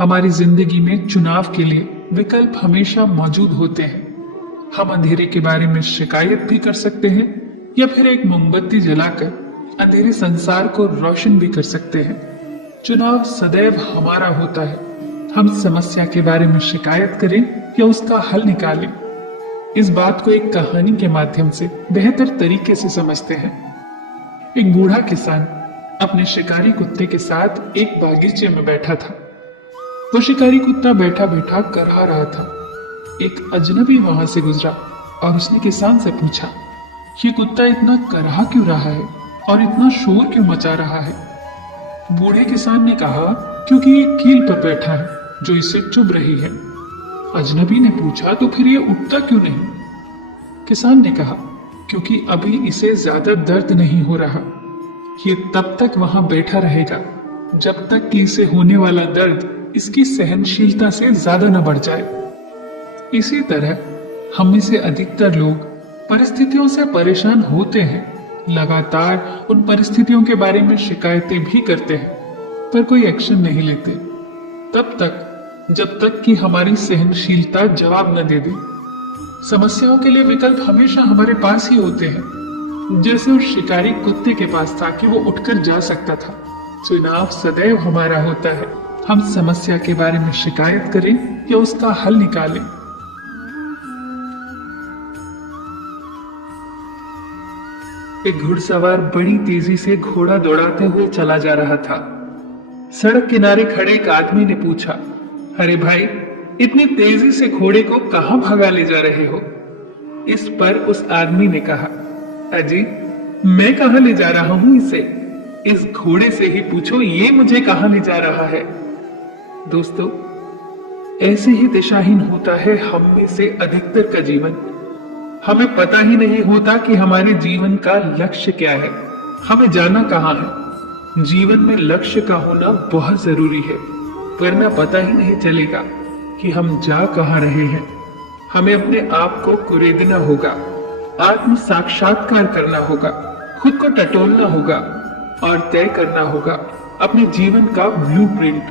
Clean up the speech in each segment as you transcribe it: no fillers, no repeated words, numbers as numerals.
हमारी जिंदगी में चुनाव के लिए विकल्प हमेशा मौजूद होते हैं। हम अंधेरे के बारे में शिकायत भी कर सकते हैं या फिर एक मोमबत्ती जलाकर अंधेरे संसार को रोशन भी कर सकते हैं। चुनाव सदैव हमारा होता है। हम समस्या के बारे में शिकायत करें या उसका हल निकालें। इस बात को एक कहानी के माध्यम से बेहतर तरीके से समझते हैं। एक बूढ़ा किसान अपने शिकारी कुत्ते के साथ एक बागीचे में बैठा था। वो शिकारी कुत्ता बैठा बैठा करहा रहा था। एक अजनबी वहां से गुजरा और उसने किसान से पूछा, ये कुत्ता इतना करहा क्यों रहा है और इतना शोर क्यों मचा रहा है? बूढ़े किसान ने कहा, क्योंकि ये कील पर बैठा है जो इसे चुभ रही है। अजनबी ने पूछा, तो फिर ये उठता क्यों नहीं? किसान ने कहा, क्योंकि अभी इसे ज्यादा दर्द नहीं हो रहा। ये तब तक वहां बैठा रहेगा जब तक कि इसे होने वाला दर्द इसकी सहनशीलता से ज्यादा न बढ़ जाए। इसी तरह हम में से अधिकतर लोग परिस्थितियों से परेशान होते हैं, लगातार उन परिस्थितियों के बारे में शिकायतें भी करते हैं, पर कोई एक्शन नहीं लेते तब तक जब तक कि हमारी सहनशीलता जवाब न दे दे। समस्याओं के लिए विकल्प हमेशा हमारे पास ही होते हैं, जैसे उस शिकारी कुत्ते के पास था कि वो उठकर जा सकता था। चुनाव सदैव हमारा होता है। हम समस्या के बारे में शिकायत करें या उसका हल निकालें। एक घुड़सवार बड़ी तेजी से घोड़ा दौड़ाते हुए चला जा रहा था। सड़क किनारे खड़े एक आदमी ने पूछा, अरे भाई, इतनी तेजी से घोड़े को कहां भगा ले जा रहे हो? इस पर उस आदमी ने कहा, अजी, मैं कहां ले जा रहा हूं इसे? इस घोड़े से ही पूछो ये मुझे कहां ले जा रहा है। दोस्तों, ऐसे ही दिशाहीन होता है हम में से अधिकतर का जीवन। हमें पता ही नहीं होता कि हमारे जीवन का लक्ष्य क्या है, हमें जाना कहां है। जीवन में लक्ष्य का होना बहुत जरूरी है, वरना पता ही नहीं चलेगा कि हम जा कहां रहे हैं। हमें अपने आप को कुरेदना होगा, आत्म साक्षात्कार करना होगा, खुद को टटोलना होगा और तय करना होगा अपने जीवन का ब्लूप्रिंट,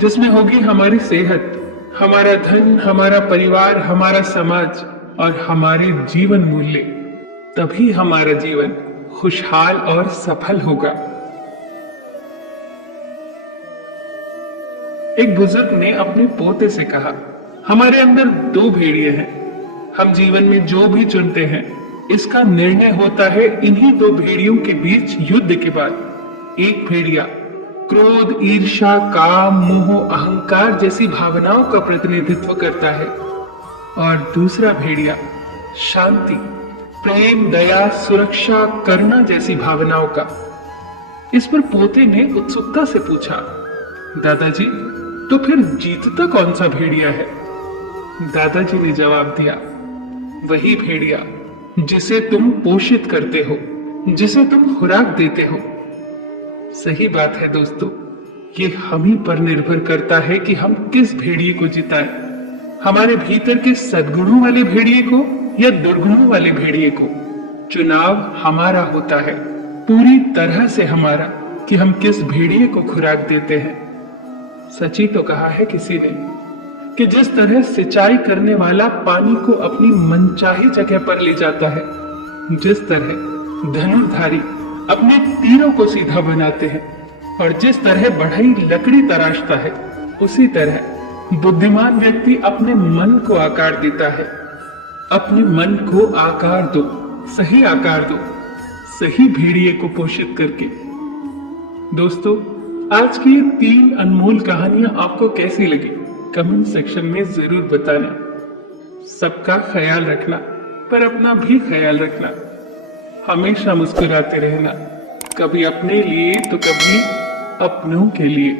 जिसमें होगी हमारी सेहत, हमारा धन, हमारा परिवार, हमारा समाज और हमारे जीवन मूल्य। तभी हमारा जीवन खुशहाल और सफल होगा। एक बुजुर्ग ने अपने पोते से कहा, हमारे अंदर दो भेड़िए हैं। हम जीवन में जो भी चुनते हैं, इसका निर्णय होता है इन्हीं दो भेड़ियों के बीच युद्ध के बाद। एक भेड़िया क्रोध, ईर्ष्या, काम, मोह, अहंकार जैसी भावनाओं का प्रतिनिधित्व करता है और दूसरा भेड़िया शांति, प्रेम, दया, सुरक्षा, करुणा जैसी भावनाओं का। इस पर पोते ने उत्सुकता से पूछा, दादाजी, तो फिर जीतता कौन सा भेड़िया है? दादाजी ने जवाब दिया, वही भेड़िया जिसे तुम पोषित करते हो, जिसे तुम खुराक देते हो। सही बात है दोस्तों, ये हम ही पर निर्भर करता है कि हम किस भेड़िए को जिताएं। हमारे भीतर के सद्गुणों वाले भेड़िए को या दुर्गुणों वाले भेड़िए को। चुनाव हमारा होता है, पूरी तरह से हमारा, कि हम किस भेड़िए को खुराक देते हैं। सच ही तो कहा है किसी ने कि जिस तरह सिंचाई करने वाला पानी को अपनी मनचाही जगह पर ले जाता है, जिस तरह धनुर्धारी अपने तीरों को सीधा बनाते हैं और जिस तरह बढ़ई लकड़ी तराशता है, उसी तरह बुद्धिमान व्यक्ति अपने मन को आकार देता है। अपने मन को आकार दो, सही आकार दो, सही भेड़िए को पोषित करके। दोस्तों, आज की ये 3 अनमोल कहानियां आपको कैसी लगी? कमेंट सेक्शन में जरूर बताना। सबका ख्याल रखना, पर अपना भी ख्याल रखना। हमेशा मुस्कुराते रहना, कभी अपने लिए तो कभी अपनों के लिए।